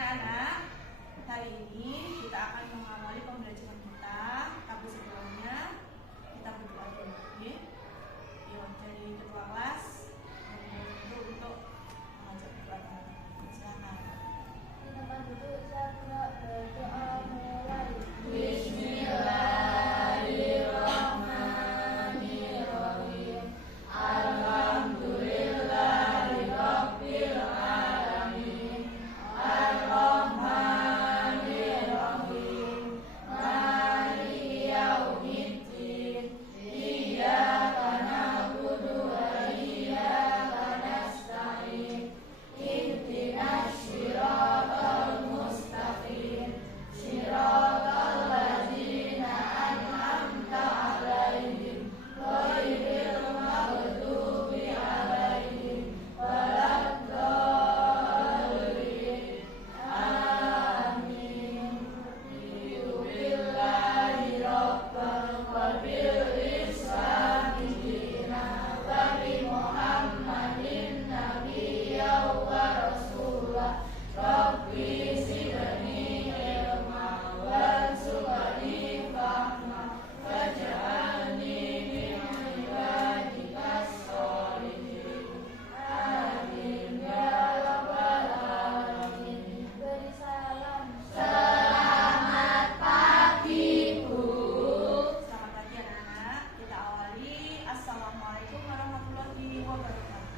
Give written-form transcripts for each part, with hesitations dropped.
Anak-anak, hari ini kita akan mengawali pembelajaran kita, tapi sebelumnya kita berdoa dulu. Yuk, dari ketua kelas untuk mengajak berdoa. Silakan. Teman duduk, saya berdoa mulai. Bismillahirrahmanirrahim. Alhamdulillahirabbil alamin. Ar-Rahmanir-Rahim. Maliki yaumiddin. Iyyaka na'budu wa iyyaka nasta'in. Ihdinas siratal mustaqim. Siratal ladzina an'amta 'alaihim ghairil maghdubi 'alaihim waladdallin. Amin. Billahi rabban wa bil islami dinan wa bi Muhammadin nabiyyan wa rasulah. Rabbi zidni ilma warzuqni fahma waj'alni min ibadikas sholihin. Amin ya rabbal alamin. Beri salam. Selamat pagi, Bu. Selamat pagi anak-anak. Kita awali. Assalamualaikum warahmatullahi wabarakatuh.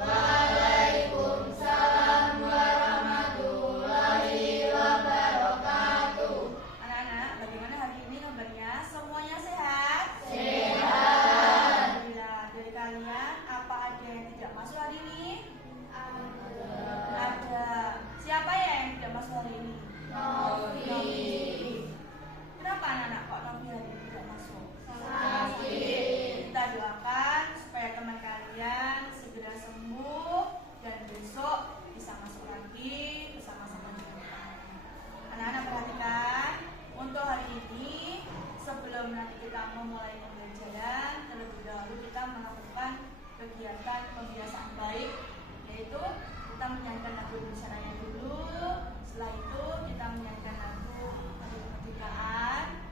Waalaikumsalam warahmatullahi wabarakatuh. Anak-anak, bagaimana hari ini kabarnya? Semuanya sehat? Sehat. Alhamdulillah. Dari kalian, apa ada yang tidak masuk hari ini? Ada. Siapa ya yang tidak masuk hari ini? Novi. Kenapa anak-anak kok Novi hari ini tidak masuk? Sakit. Kita doakan supaya teman kalian segera sembuh dan besok bisa masuk lagi bersama-sama dengan kalian. Anak-anak perhatikan, untuk hari ini sebelum nanti kita memulai pembelajaran, terlebih dahulu kita melakukan kegiatan pembiasaan baik, yaitu kita menyanyikan lagu Indonesia Raya dulu. Setelah itu kita menyanyikan lagu Hari Kemerdekaan.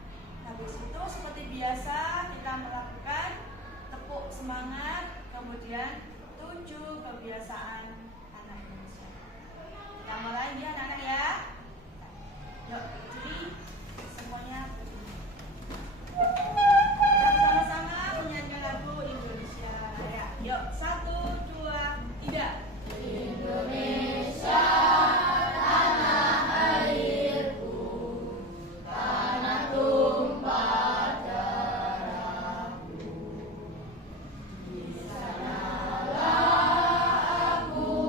Habis itu seperti biasa kita melakukan tepuk semangat, kemudian 7 kebiasaan anak Indonesia. Kita mulai ya anak-anak ya. Yuk, jadi semuanya berdiri. Kita bersama-sama menyanyikan lagu Indonesia Raya. Yuk, 1, 2, 3. Indonesia tanah airku, tanah tumpah darahku. Di sanalah aku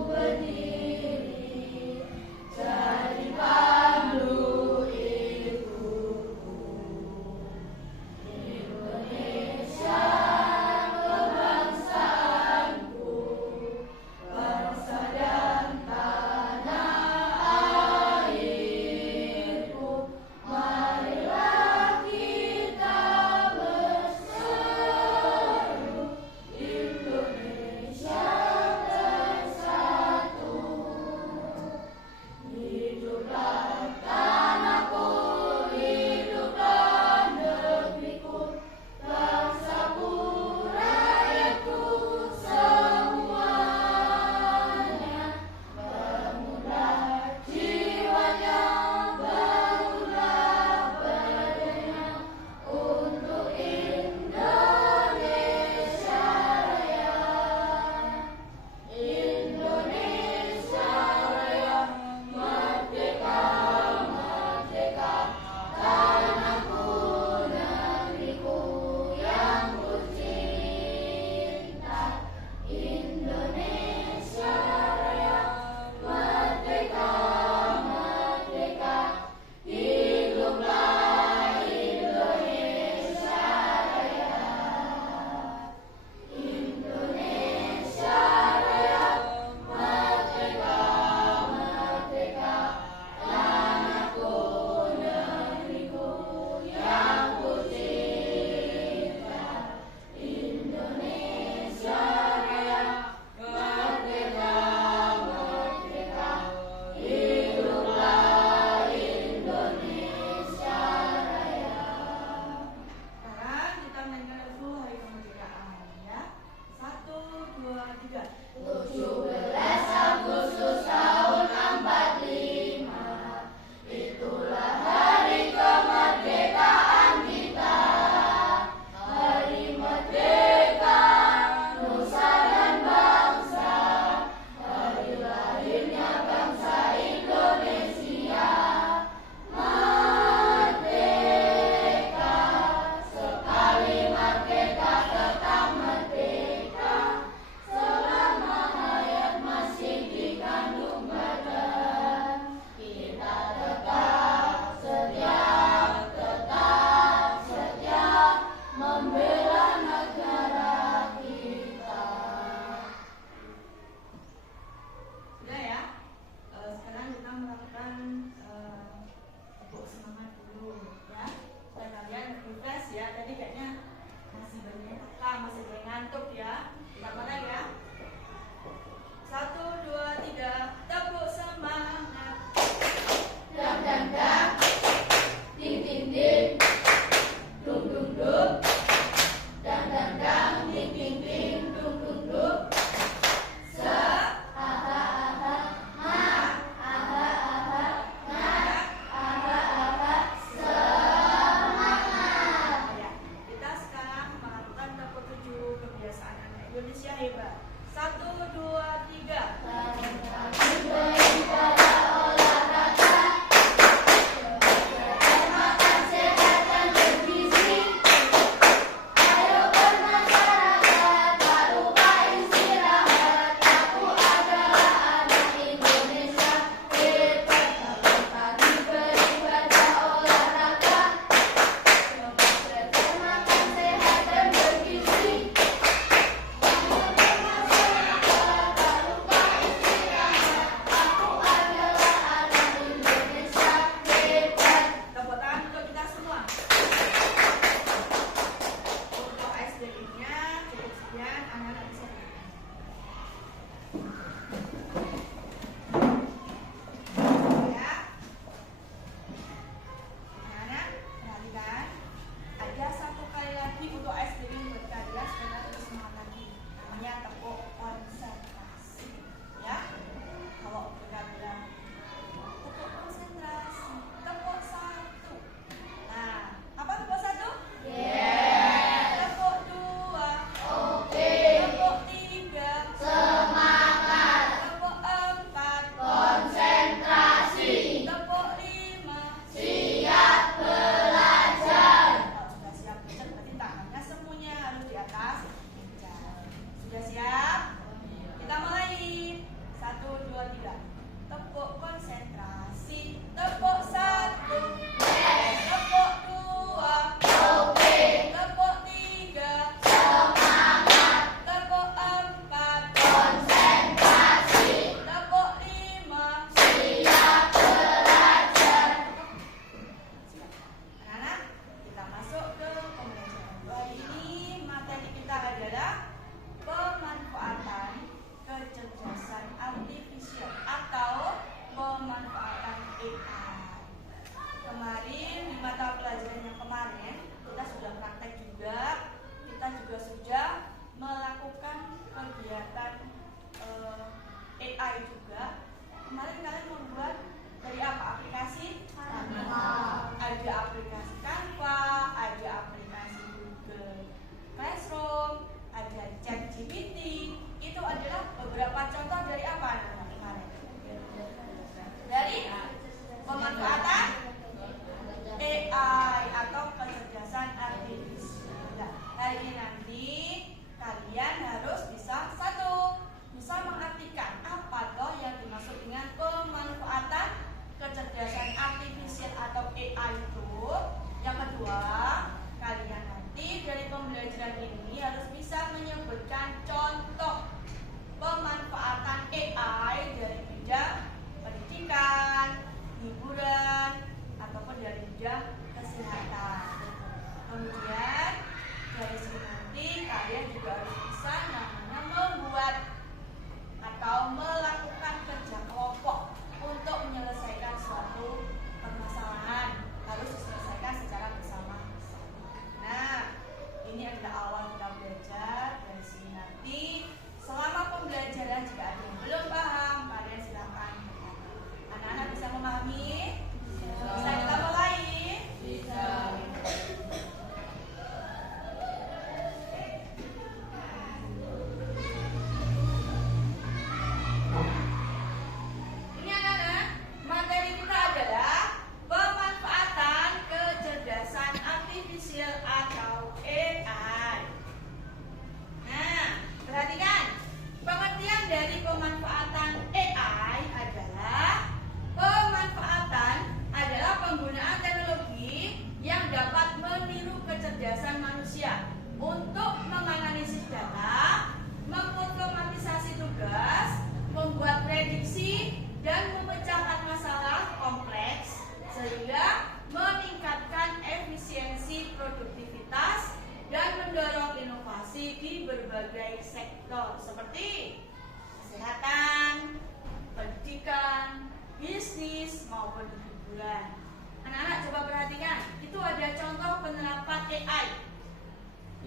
bisnis maupun di hiburan. Anak-anak coba perhatikan, itu ada contoh penerapan AI.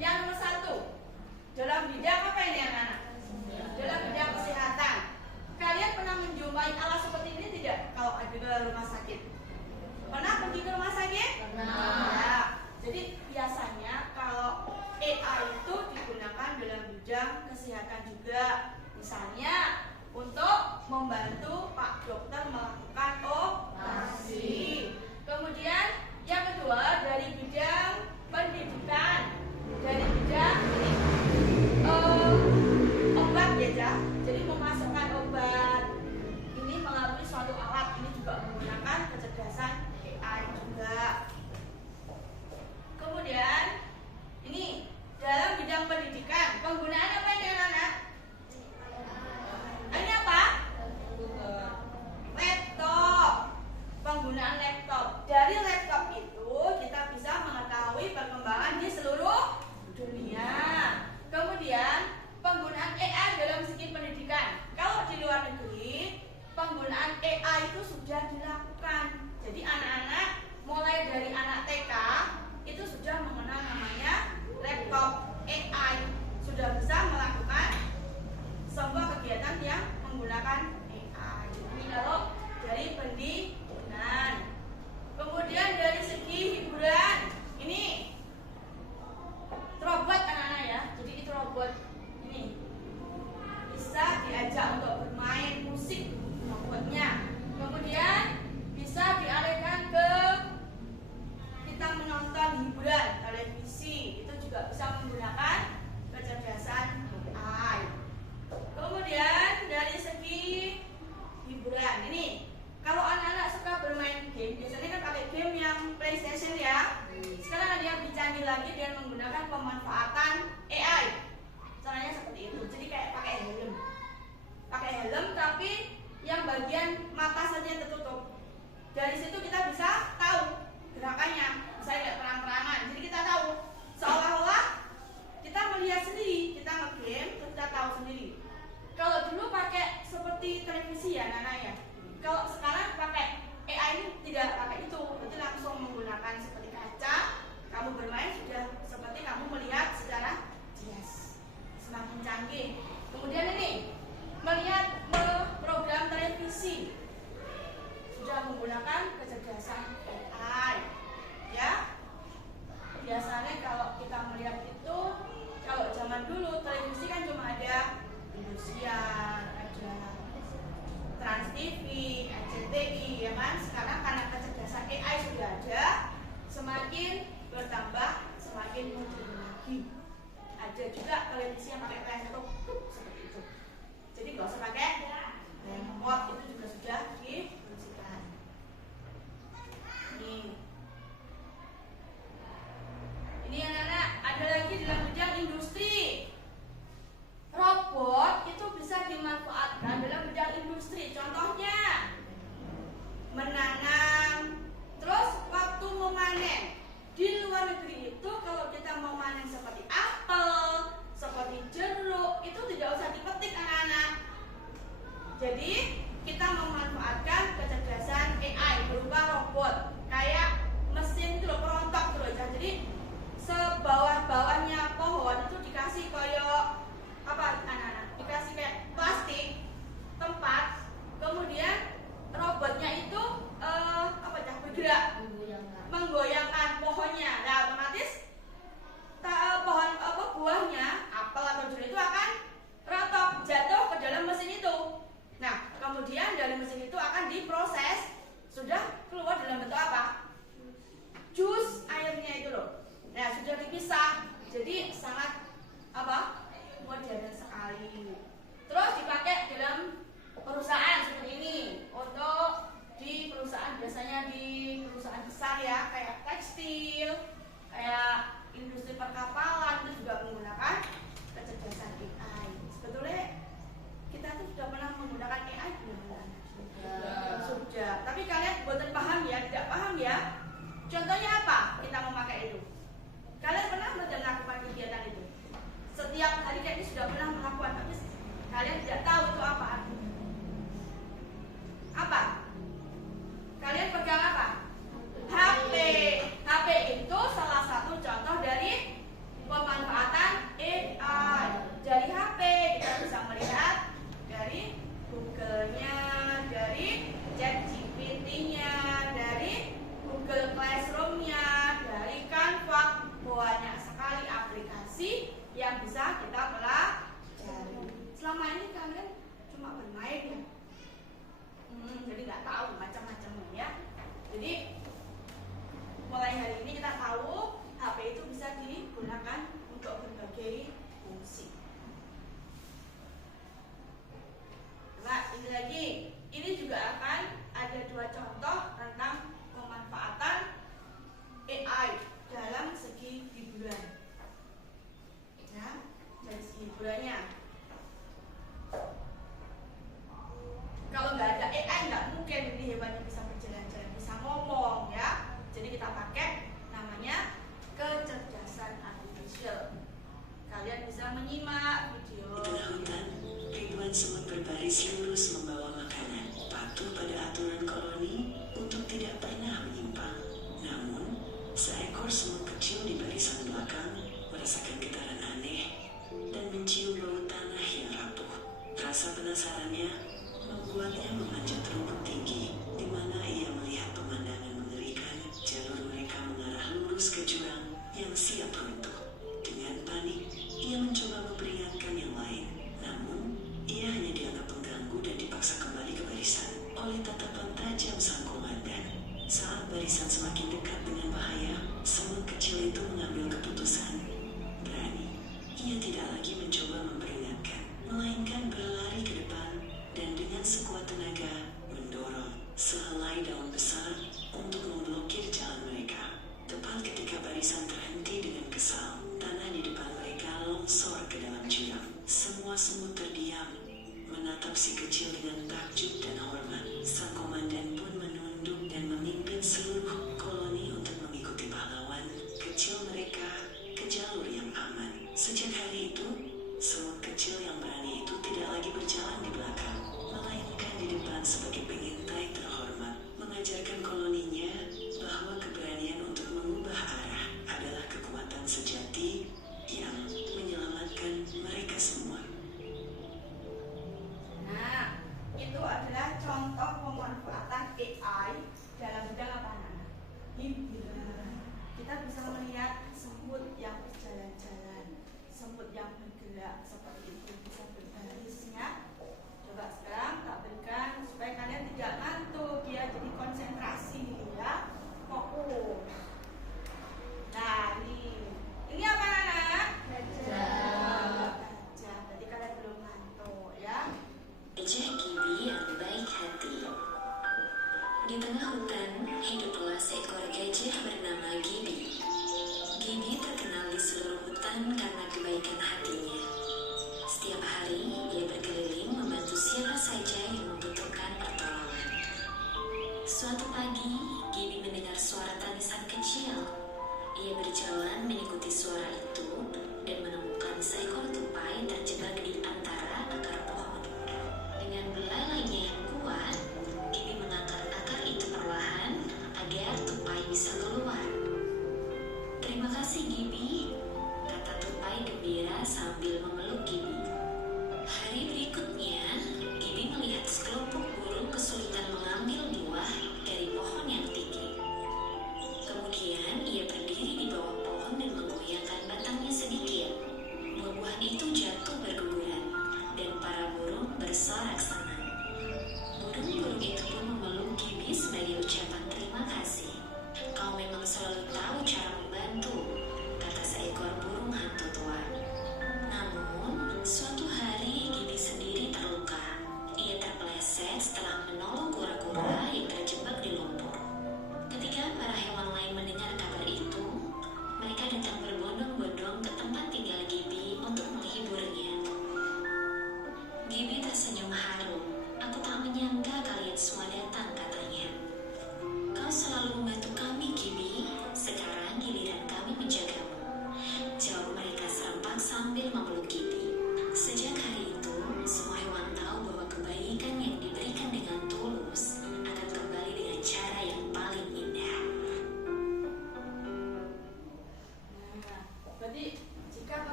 Yang nomor 1, dalam bidang apa ini anak-anak? Dalam bidang kesehatan. Kalian pernah menjumpai alat seperti ini tidak kalau ada ke rumah sakit? Pernah pergi ke rumah sakit? Pernah. Ya. Jadi biasanya kalau AI itu digunakan dalam bidang kesehatan juga. Misalnya untuk membantu Pak Dokter melakukan operasi. Kemudian yang kedua dari bidang pendidikan, dari bidang obat ya, Jah. Jadi memasukkan obat ini melalui suatu alat, ini juga menggunakan kecerdasan AI juga. Kemudian ini dalam bidang pendidikan, penggunaan apa ini anak-anak? Ini apa? Laptop. Penggunaan laptop. Dari laptop itu kita bisa mengetahui perkembangan di seluruh dunia. Kemudian penggunaan AI dalam segi pendidikan. Kalau di luar negeri, penggunaan AI itu sudah dilakukan. Jadi anak-anak mulai dari anak TK itu sudah mengenal namanya laptop AI, sudah bisa melakukan semua kegiatan yang menggunakan AI. Ini kalau dari pendidikan. Kemudian dari segi hiburan, ini robot anak-anak ya. Jadi itu robot ini bisa diajak untuk bermain musik robotnya. Kemudian bisa dialihkan ke kita menonton hiburan televisi, itu juga bisa menggunakan kecerdasan AI. Kemudian dari segi hiburan ini, kalau anak-anak suka bermain game, biasanya kan pakai game yang PlayStation ya. Sekarang ada yang lebih canggih lagi dengan menggunakan pemanfaatan AI. Caranya seperti itu. Jadi kayak pakai helm tapi yang bagian mata saja yang tertutup. Dari situ kita bisa tahu gerakannya, misalnya kayak perang-perangan. Jadi kita tahu seolah-olah kita melihat sendiri, kita nge-game, kita tahu sendiri. Kalau dulu pakai seperti televisi ya Nana ya. Kalau sekarang pakai AI ini tidak pakai itu, berarti langsung menggunakan seperti kaca. Kamu bermain sudah seperti kamu melihat secara jelas, semakin canggih. Kemudian ini melihat program televisi sudah menggunakan kecerdasan AI, ya. Biasanya kalau kita melihat itu, kalau zaman dulu televisi kan cuma ada Indosiar, ada Trans TV, RCTI, ya kan? Sekarang karena kecerdasan AI sudah ada, semakin bertambah, semakin modern lagi. Ada juga televisi yang pakai laptop seperti itu. Jadi nggak usah pakai remote, itu juga sudah difungsikan. Ini anak-anak, ada lagi dalam bidang industri. Robot itu bisa dimanfaatkan dalam bidang industri. Contohnya menanam, terus waktu memanen. Di luar negeri itu kalau kita mau manen seperti apel, seperti jeruk, itu tidak usah dipetik anak-anak. Jadi kita memanfaatkan kecerdasan AI berupa robot, kayak mesin itu loh, perontok tuh loh. Jadi sebawah-bawahnya pohon itu dikasih kayak apa anak-anak? Dikasih kayak plastik tempat, kemudian robotnya itu bergerak menggoyangkan pohonnya. Nah, otomatis pohon buahnya, apel atau jeruk itu akan rontok jatuh ke dalam mesin itu. Nah, kemudian dari mesin itu akan diproses, sudah keluar dalam bentuk apa? Jus airnya itu loh. Nah, sudah dipisah. Jadi sangat modern sekali. Terus dipakai dalam perusahaan seperti ini. Untuk di perusahaan, biasanya di perusahaan besar ya, kayak tekstil, kayak industri perkapalan, itu juga menggunakan kecerdasan AI. Sebetulnya kita tuh sudah pernah menggunakan AI belum? Sudah. Tapi kalian buatan paham ya, tidak paham ya. Contohnya apa? Kita memakai itu. Kalian pernah melakukan kegiatan itu? Setiap hari kayaknya sudah pernah melakukan, tapi kalian tidak tahu itu apa. Apa? jadi mulai hari ini kita tahu HP itu bisa digunakan untuk berbagai fungsi. Nah, ini lagi, ini juga akan ada 2 contoh tentang pemanfaatan AI dalam segi hiburan. Ya, dari segi hiburannya. Kalau nggak ada AI nggak mungkin ini hewannya bisa berjalan-jalan, bisa ngomong ya. Jadi kita pakai namanya kecerdasan artifisial. Kalian bisa menyimak video. Di tengah hutan, ribuan semut berbaris lurus membawa makanan, patuh pada aturan koloni untuk tidak pernah menyimpang. Namun, seekor semut kecil di barisan belakang merasakan getaran aneh dan mencium bau tanah yang rapuh. Rasa penasarannya membuatnya memanjat rumput tinggi, di mana ia melihat pemandangan mengerikan. Jalur mereka mengarah lurus ke jurang yang siap runtuh. Dengan panik, ia mencoba memperingatkan yang lain. Namun, ia hanya dianggap pengganggu dan dipaksa kembali ke barisan oleh tatapan tajam sang komandan. Saat barisan semakin dekat dengan bahaya, semut kecil itu mengambil keputusan. Berani, ia tidak lagi mencoba memperingatkan, melainkan berlari ke depan dan dengan sekuat tenaga mendorong sehelai daun besar untuk memblokir jalan mereka. Tepat ketika barisan terhenti dengan kesal, tanah di depan mereka longsor ke dalam jurang. Semua semut terdiam, menatap si kecil dengan takjub dan hormat. Sang komandan pun menunduk dan memimpin seluruh koloni untuk mengikuti pahlawan kecil mereka ke jalur yang aman. Sejak hari itu, semut kecil yang berani itu tidak lagi berjalan di belakang, melainkan di depan sebagai pengintai terhormat, mengajarkan koloninya bahwa keberanian untuk mengubah arah adalah kekuatan sejati yang menyelamatkan mereka semua. Nah, itu adalah contoh pemanfaatan AI dalam bidang apa anak-anak? Hiburan. Kita bisa melihat semut yang berjalan-jalan, semut yang bergerak seperti itu, bisa berbarisnya. Coba sekarang tak berikan supaya kalian tidak ngantuk ya, jadi konsentrasi ya. Fokus. Nah, ini apa anak? Gajah. Berarti kalian belum ngantuk ya. Gajah Gibi yang baik hati. Di tengah hutan, hiduplah seekor gajah bernama Gibi. Gibi terkenal di seluruh hutan karena kebaikan hatinya. Setiap hari, ia berkeliling membantu siapa saja yang membutuhkan pertolongan. Suatu pagi, Gibi mendengar suara tangisan kecil. Ia berjalan mengikuti suara itu dan menemukan seekor tupai terjebak di antara akar pohon. Dengan belalainya yang kuat, Gibi mengangkat akar itu perlahan agar tupai bisa keluar. "Terima kasih, Gibi," kata tupai gembira sambil memeluk Gibi. Hari berikutnya, Gibi melihat sekelompok burung kesulitan mengambil buah dari pohon yang tinggi. Kemudian ia berdiri di bawah pohon dan menggoyangkan batangnya sedikit. Buah-buahan itu jatuh berguguran.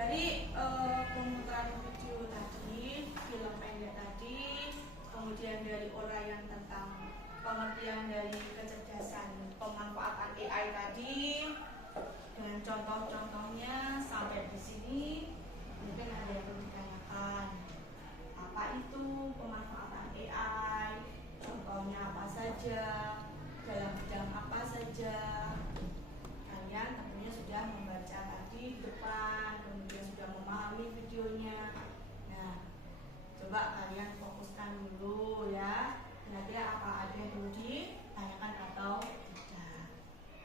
dari pemutaran video tadi, film pendek tadi, kemudian dari uraian tentang pengertian dari kecerdasan pemanfaatan AI tadi, dengan contoh-contohnya sampai di sini mungkin ada yang perlu ditanyakan. Apa itu pemanfaatan AI? Contohnya apa saja? Dalam bidang apa saja? Kalian tentunya sudah membaca tadi di depan, kemudian sudah memahami videonya. Nah, coba kalian fokuskan dulu ya. Kira-kira apa ada yang perlu ditanyakan atau tidak.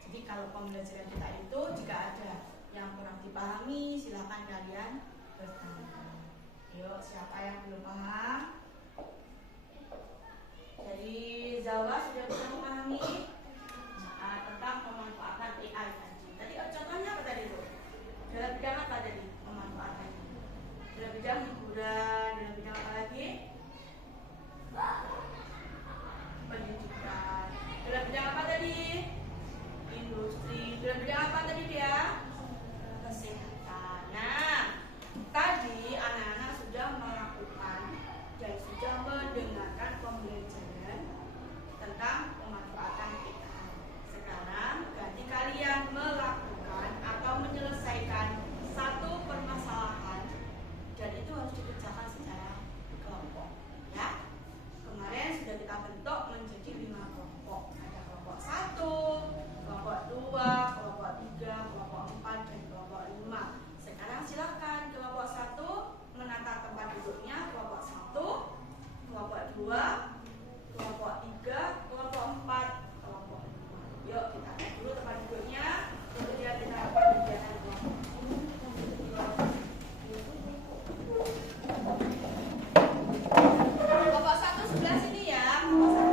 Jadi kalau pembelajaran kita itu jika ada yang kurang dipahami, silakan kalian bertanya. Yuk, siapa yang belum paham? Jadi Zawa sudah bisa memahami tentang pemanfaatan AI tadi. Tadi contohnya apa tadi itu? Dalam bidang apa tadi pemanfaatannya? Dalam bidang hiburan, dalam bidang apa lagi? Pendidikan. Dalam bidang apa tadi? Industri. Dalam bidang apa tadi dia? Kesehatan. Nah, tadi anak-anak sudah melakukan dan sudah mendengarkan pembelajaran tentang pemanfaatan AI. Sekarang ganti kalian melakukan atau menyelesaikan satu permasalahan dan itu harus dikerjakan secara kelompok. Ya, kemarin sudah kita bentuk menjadi 5 kelompok. Ada kelompok 1, kelompok 2, kelompok 3, kelompok 4, dan kelompok 5. Sekarang silakan kelompok 1 menata tempat duduknya, kelompok 1, kelompok 2, kelompok 3, kelompok 4, kelompok 5. Yuk kita lihat dulu tempat duduknya, kemudian kita lakukan kegiatan kelompok. Kelompok 1 sebelah sini ya, kelompok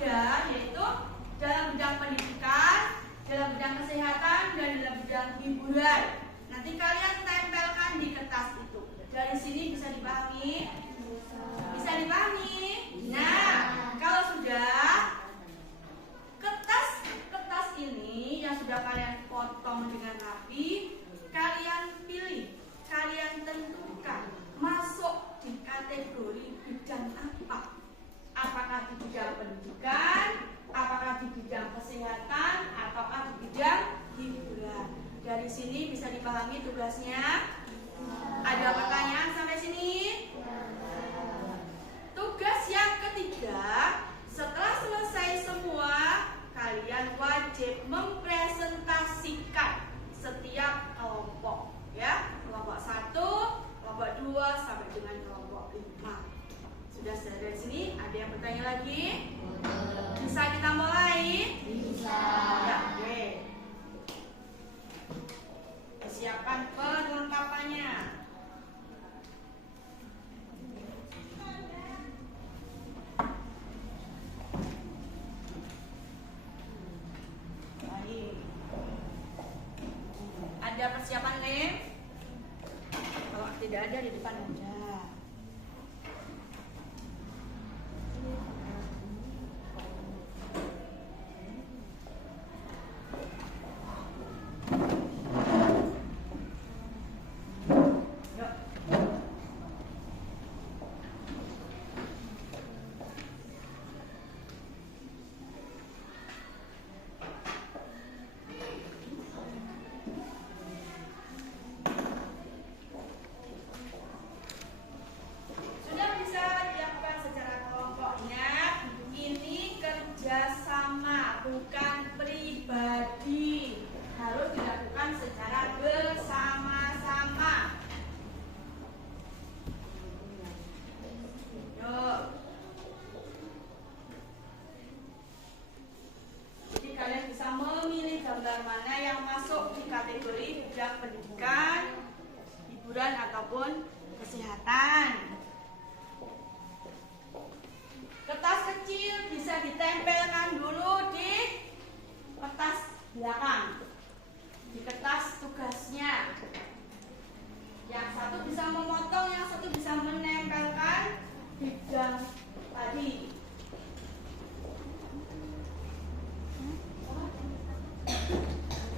3, yaitu dalam bidang pendidikan, dalam bidang kesehatan, dan dalam bidang hiburan. Nanti kalian tempelkan di kertas itu. Dari sini bisa dipahami? Bisa dipahami? Nah, kalau sudah, kertas ini yang sudah kalian potong dengan rapi, kalian pilih, kalian tentukan Ulangi lagi. Bisa kita mulai? Bisa. Ya, oke. Persiapkan perlengkapannya. Baik. Ada persiapan lem? Kalau tidak ada di depan ada. Sudah bisa dilakukan secara kelompoknya. Ini kerjasama, bukan pribadi. Harus dilakukan secara bersama-sama. Yuk. Jadi kalian bisa memilih gambar mana yang masuk di kategori bidang pendidikan, hiburan ataupun kesehatan. Kertas kecil bisa ditempelkan dulu di kertas belakang, di kertas tugasnya. Yang satu bisa memotong, yang satu bisa menempelkan bidang tadi.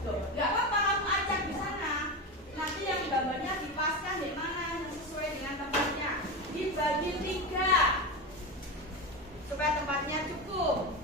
Tuh, nggak apa-apa kamu acak di sana. Nanti yang gambarnya dipaskan di mana yang sesuai dengan tempatnya. Dibagi 3 supaya tempatnya cukup.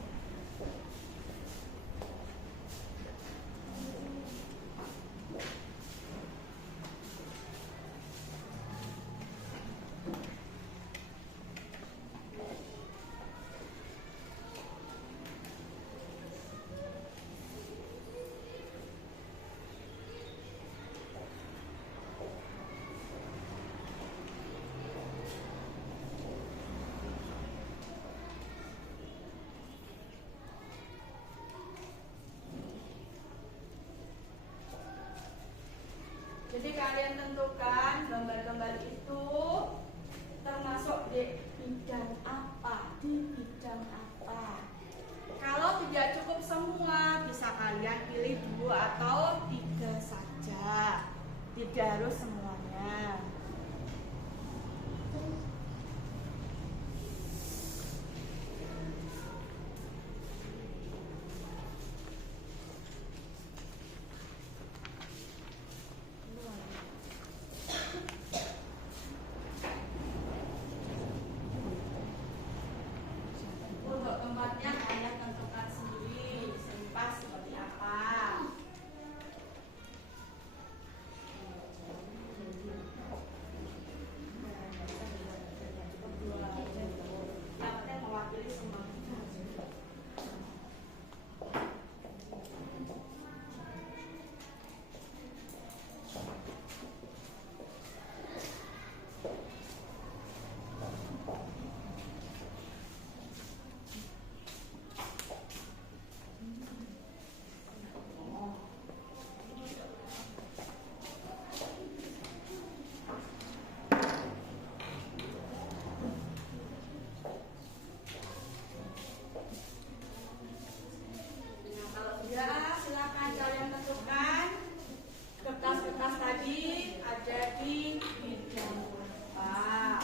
Jadi kalian tentukan gambar-gambar itu termasuk di bidang apa, di bidang apa. Kalau tidak cukup semua, bisa kalian pilih 2 atau 3 saja. Tidak harus semuanya. Untuk tempatnya kalian tentukan sendiri, selipas seperti apa. Yang penting mewakili semua. Nah, kalau sudah, silakan kalian tentukan kertas-kertas tadi ada di bidang apa.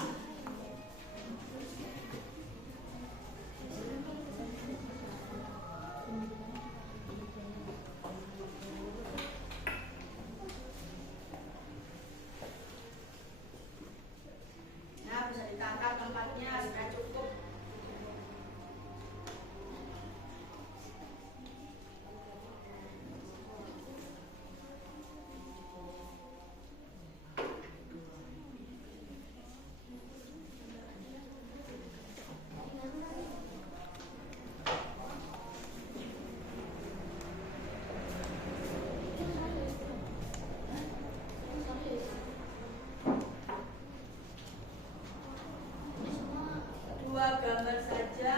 Nah, bisa ditata tempatnya supaya cukup. Dua gambar saja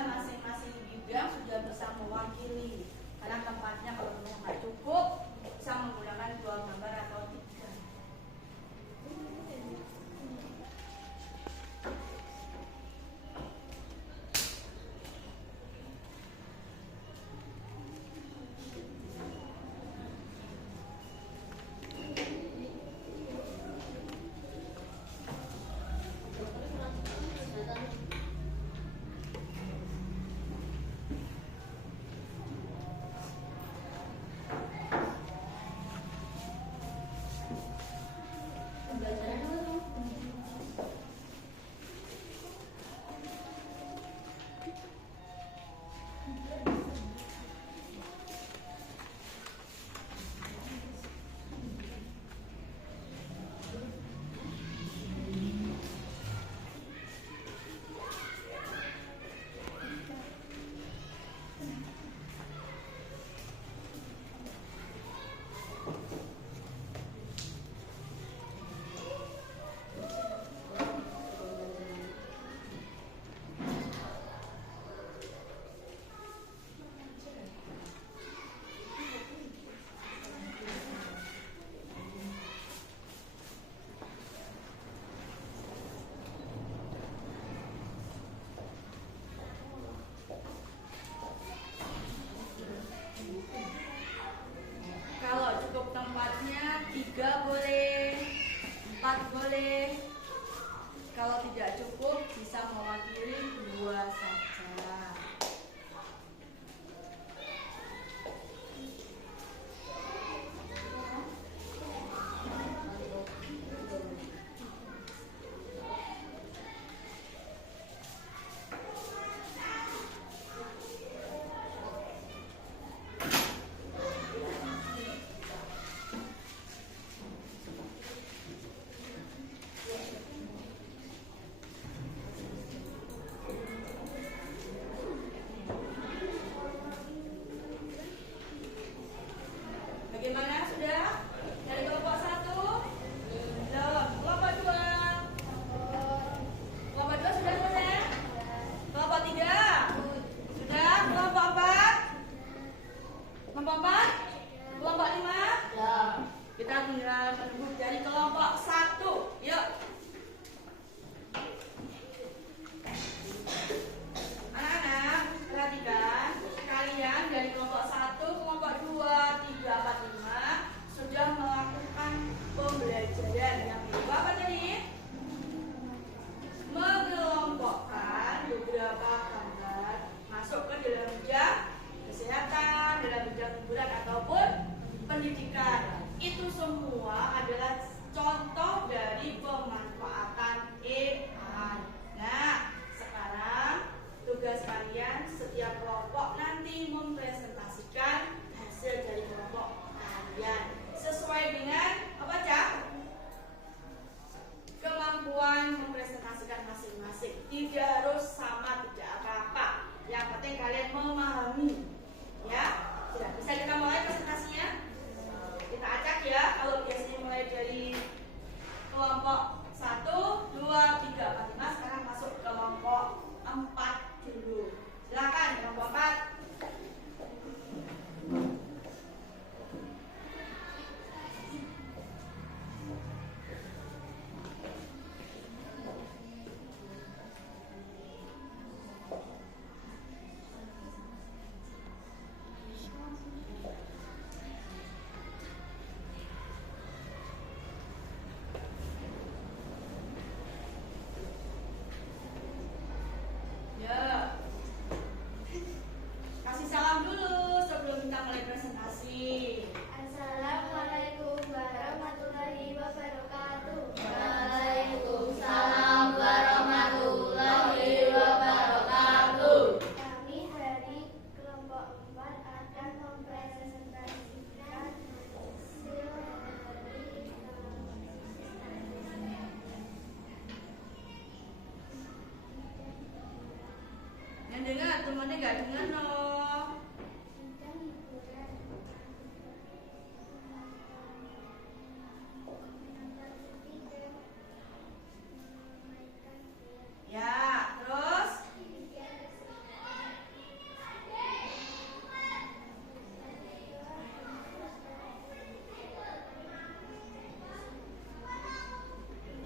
Kalau tidak cukup bisa mewakili 2 saja. Bagaimana sudah? Dari kelompok 1? Belum. Kelompok 2? Kelompok 2 sudah selesai? Kelompok 3? Sudah? Kelompok 4? Kelompok 4? Kelompok 5? Ya. Kita tinggal menunggu dari kelompok 1. Yuk. Anak-anak, perhatikan. Kalian dari kelompok 1, kelompok 2, 3, 4, 5 sudah melakukan pembelajaran yang kedua apa tadi? Mengelompokkan beberapa gambar masuk ke dalam bidang kesehatan, dalam bidang hiburan ataupun pendidikan. Itu semua adalah contoh dari pemanfaatan AI. Nah, sekarang tugas kalian setiap kelompok nanti mempresentasikan hasil dari kelompok kalian sesuai dengan apa, Cak? Kemampuan mempresentasikan masing-masing. Tidak harus sama, tidak apa-apa. Yang penting kalian memahami. Ya, sudah bisa kita mulai presentasinya? Kita acak ya. Kalau biasanya mulai dari kelompok 1, 2, 3, 4, 5. Sekarang masuk ke kelompok 4 dulu. Silakan kelompok 4. Ya. Kasih salam dulu sebelum kita mulai presentasi. Assalamualaikum warahmatullahi wabarakatuh. Waalaikumsalam warahmatullahi wabarakatuh. Kami dari kelompok 4 akan mempresentasikan hasil dari Yang dengar, temannya gak dengar loh. bidang hiburan. Ya, terus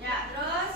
ya, terus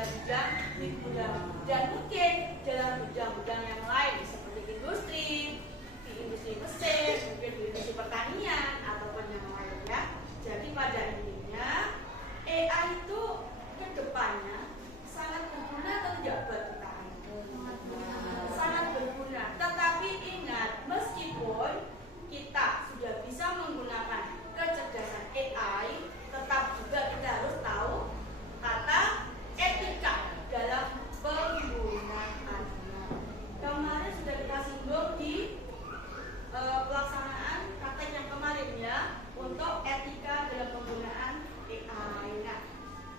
bidang-bidang hiburan. Dan mungkin dalam bidang-bidang yang lain seperti industri, di industri mesin, mungkin di industri pertanian ataupun yang lain ya. Jadi pada intinya AI itu kedepannya sangat berguna atau tidak buat kita? Sangat berguna. Tetapi ingat, meskipun kita sudah bisa menggunakan kecerdasan AI, tetap juga kita harus tahu tata etika dalam penggunaannya. Kemarin sudah kita singgung di pelaksanaan praktek yang kemarin ya, untuk etika dalam penggunaan AI. Nah,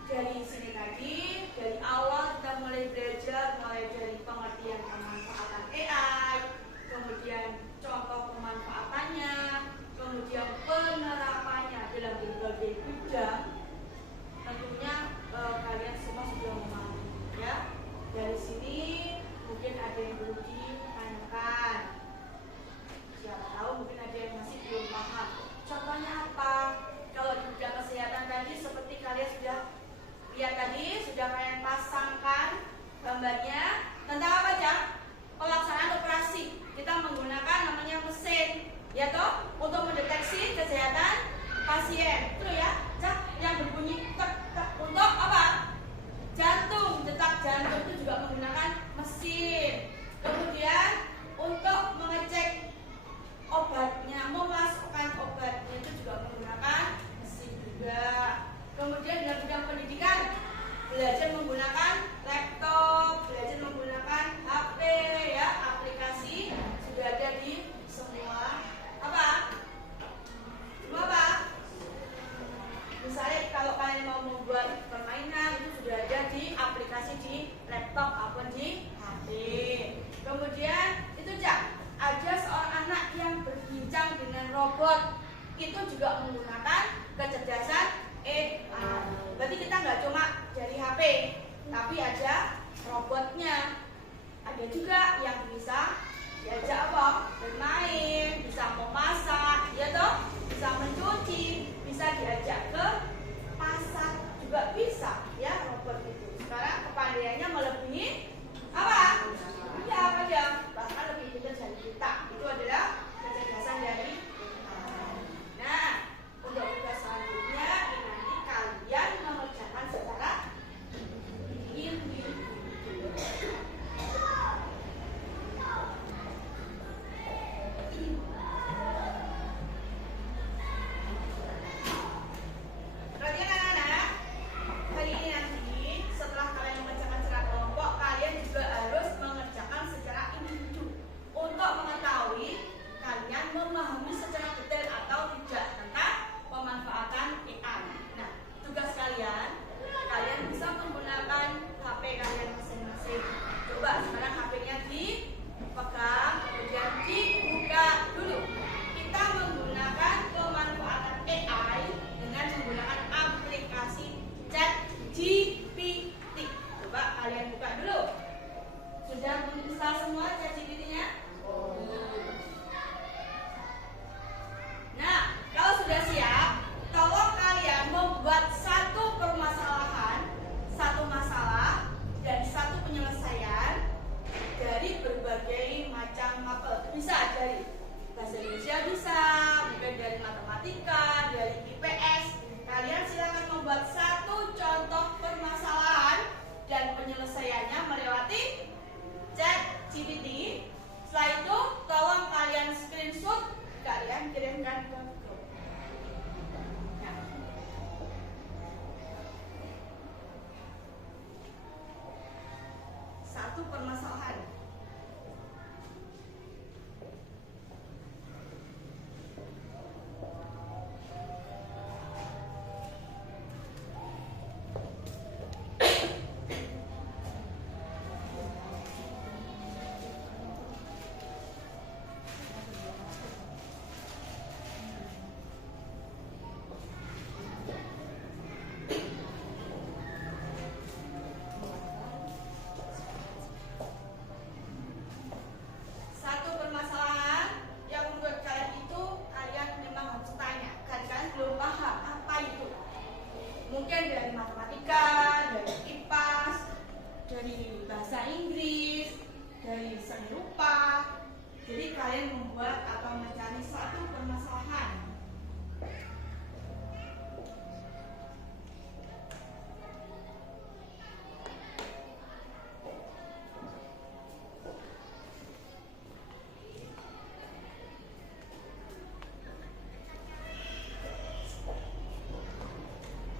dari sini tadi, dari awal kita mulai belajar, mulai dari pengertian pemanfaatan AI, kemudian contoh pemanfaatannya, kemudian penerapannya dalam berbagai bidang. Tentunya kalian semua sudah memahami ya. Dari sini mungkin ada yang belum ditanyakan. Siapa tahu mungkin ada yang masih belum paham. Contohnya apa? Kalau di bidang kesehatan tadi seperti kalian sudah lihat tadi, sudah kalian pasangkan gambarnya tentang apa aja? Pelaksanaan operasi. Kita menggunakan namanya mesin, ya toh, untuk mendeteksi kesehatan pasien. Terus ya, yang berbunyi tek tek untuk apa? Jantung, detak jantung itu juga menggunakan mesin. Kemudian untuk mengecek obatnya, memasukkan obatnya itu juga menggunakan mesin juga. Kemudian dalam bidang pendidikan, belajar menggunakan laptop, belajar menggunakan HP ya, aplikasi sudah ada di semua apa? Semua apa? Misalnya kalau kalian mau membuat permainan itu sudah ada di aplikasi di laptop ataupun di HP. Kemudian itu ada seorang anak yang berbincang dengan robot, itu juga menggunakan kecerdasan AI. Berarti kita nggak cuma dari HP, tapi ada robotnya. Ada juga yang bisa diajak apa? Bermain, bisa memasak, ya toh? Bisa mencuci, bisa diajak ke pasar juga bisa, ya robot itu. Sekarang kepandaiannya melebihi apa? Iya apa dia? Bahkan lebih pintar dari kita. Itu adalah kecerdasan dari Nah, untuk tugas selanjutnya nanti kalian mengerjakan secara individu. Perhatikan anak-anak, hari ini nanti setelah kalian mengerjakan secara kelompok, kalian juga harus mengerjakan secara individu untuk mengetahui kalian memahami secara detail atau tidak tentang pemanfaatan AI. Nah, tugas kalian bisa menggunakan HP kalian masing-masing. Coba sekarang HP-nya dipegang, kemudian dibuka dulu. Kita menggunakan pemanfaatan AI dengan menggunakan aplikasi ChatGPT. Coba kalian buka dulu. Sudah menginstal semua ChatGPT-nya? Nah, kalau sudah siap, tolong kalian membuat satu permasalahan, satu masalah, dan satu penyelesaian dari berbagai macam mapel. Bisa dari bahasa Indonesia, bisa mungkin dari matematika, dari IPS. Kalian silakan membuat satu contoh permasalahan dan penyelesaiannya melewati ChatGPT. Setelah itu, tolong kalian screenshot, kalian kirimkan ke grup. Nah. Satu permasalahan. Jadi kalian membuat atau mencari satu permasalahan.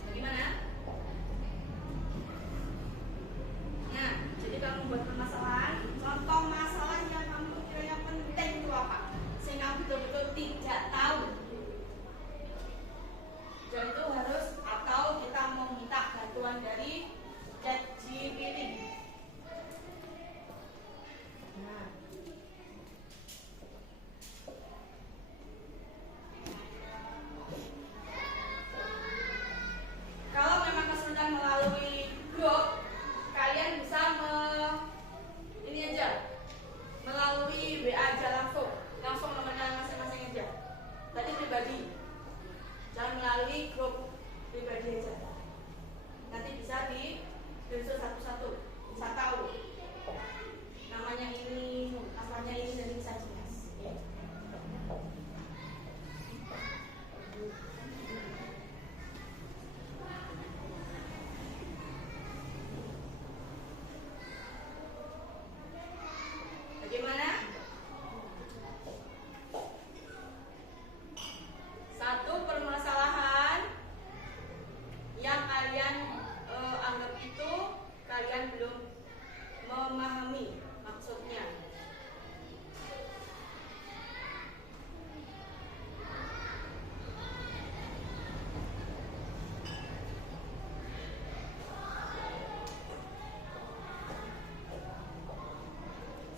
Bagaimana? Nah, jadi kamu membuat permasalahan. Contoh masalah yang kamu kira penting itu apa? Sehingga betul-betul tidak tahu. Dan itu harus atau kita meminta bantuan dari ChatGPT. Nah. Kalau memang kesulitan melalui grup, kalian bisa ini aja, melalui WA aja langsung nomornya masing-masing aja. Tadi pribadi, jangan melalui grup pribadi aja. Nanti bisa di satu-satu, bisa tahu namanya ini, asalnya ini, dan bisa jelas. Ya. Bagaimana? Satu permasalahan yang kalian anggap itu kalian belum memahami maksudnya.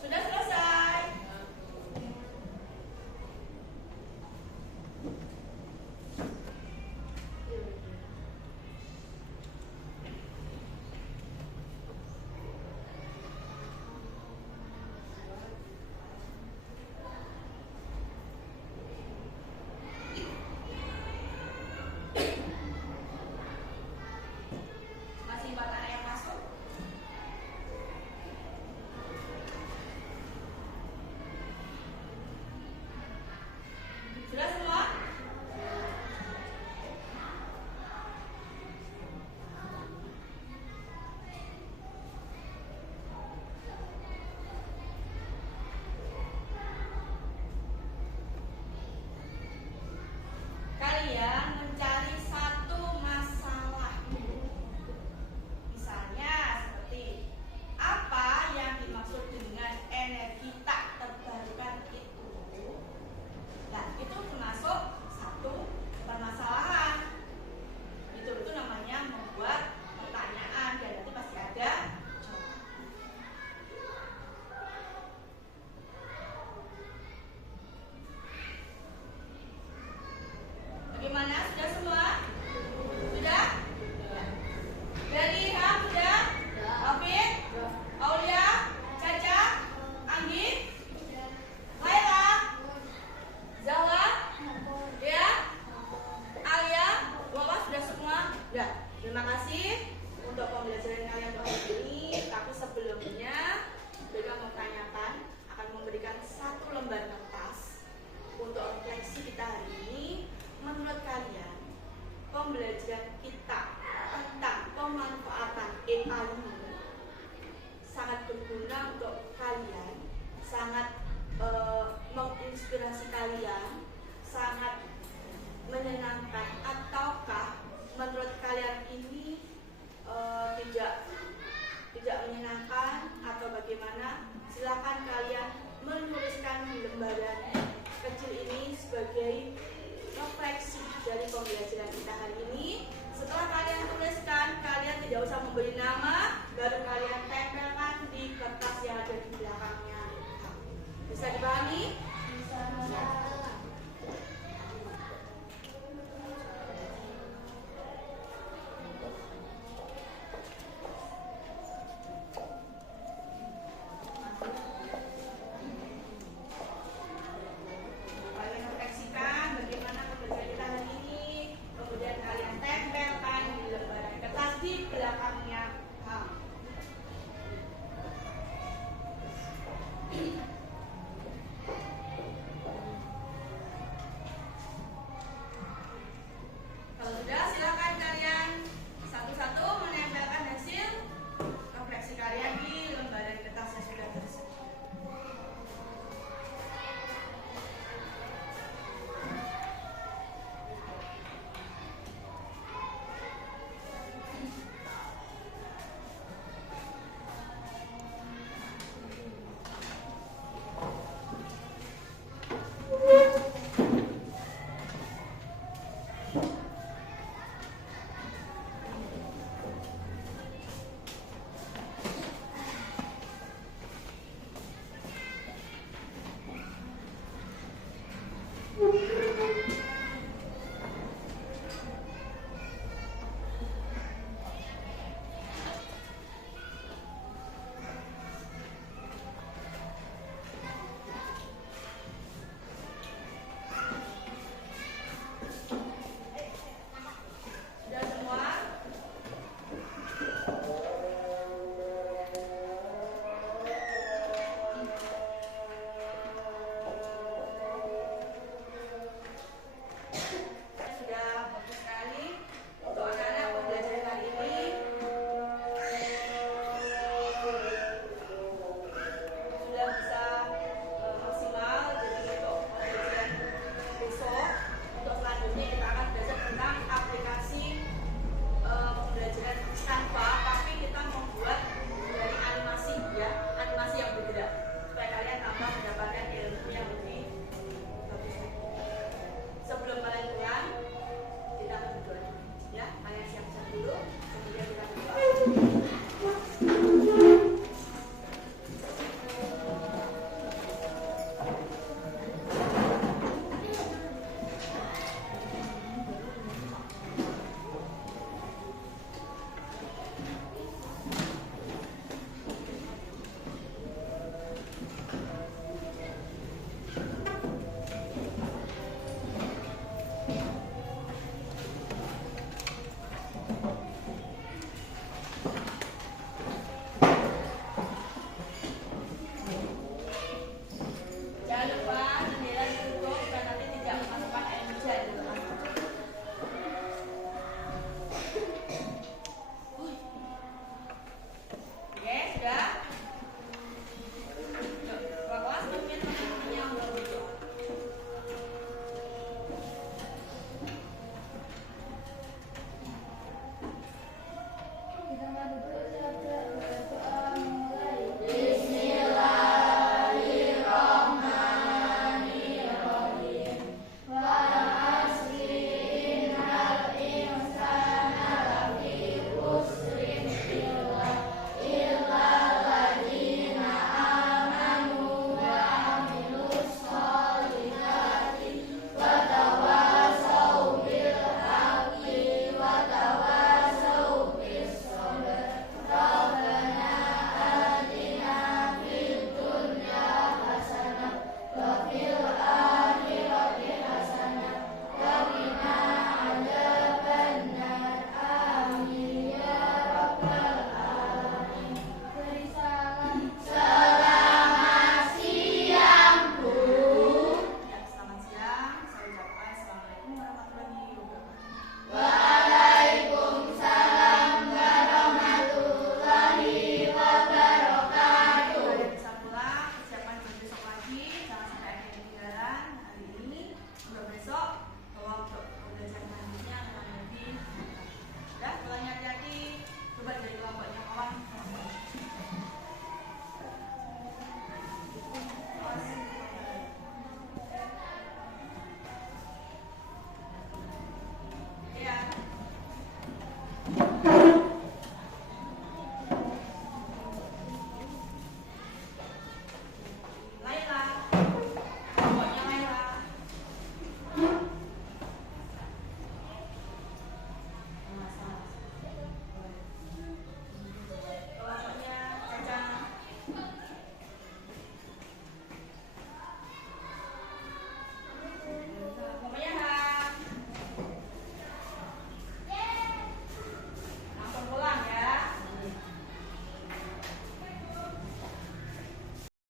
Sudah selesai. Masih 4 anak yang masuk? Sudah semua? Kalian mencari satu masalah dulu. Misalnya seperti apa yang dimaksud dengan energi tak terbarukan itu? Nah, itu termasuk satu permasalahan. Itu namanya membuat pertanyaan dan nanti pasti ada jawaban. Bagaimana? Sudah semua? Sudah? Dari Ham sudah? Alvin? Aulia? Caca? Anggi? Laila? Zahra? Ya? Alia? Bapak sudah semua? Ya. Terima kasih untuk pembelajaran kalian hari ini. Tapi sebelumnya, Bega mau tanyakan, akan memberikan satu lembar kertas untuk refleksi kita hari ini. Menurut kalian, pembelajaran kita tentang pemanfaatan AI ini sangat berguna untuk kalian, sangat menginspirasi kalian, sangat menyenangkan, ataukah menurut kalian ini tidak menyenangkan atau bagaimana? Silakan kalian menuliskan di lembaran kecil ini sebagai refleksi dari pembelajaran kita hari ini. Setelah kalian tuliskan, kalian tidak usah memberi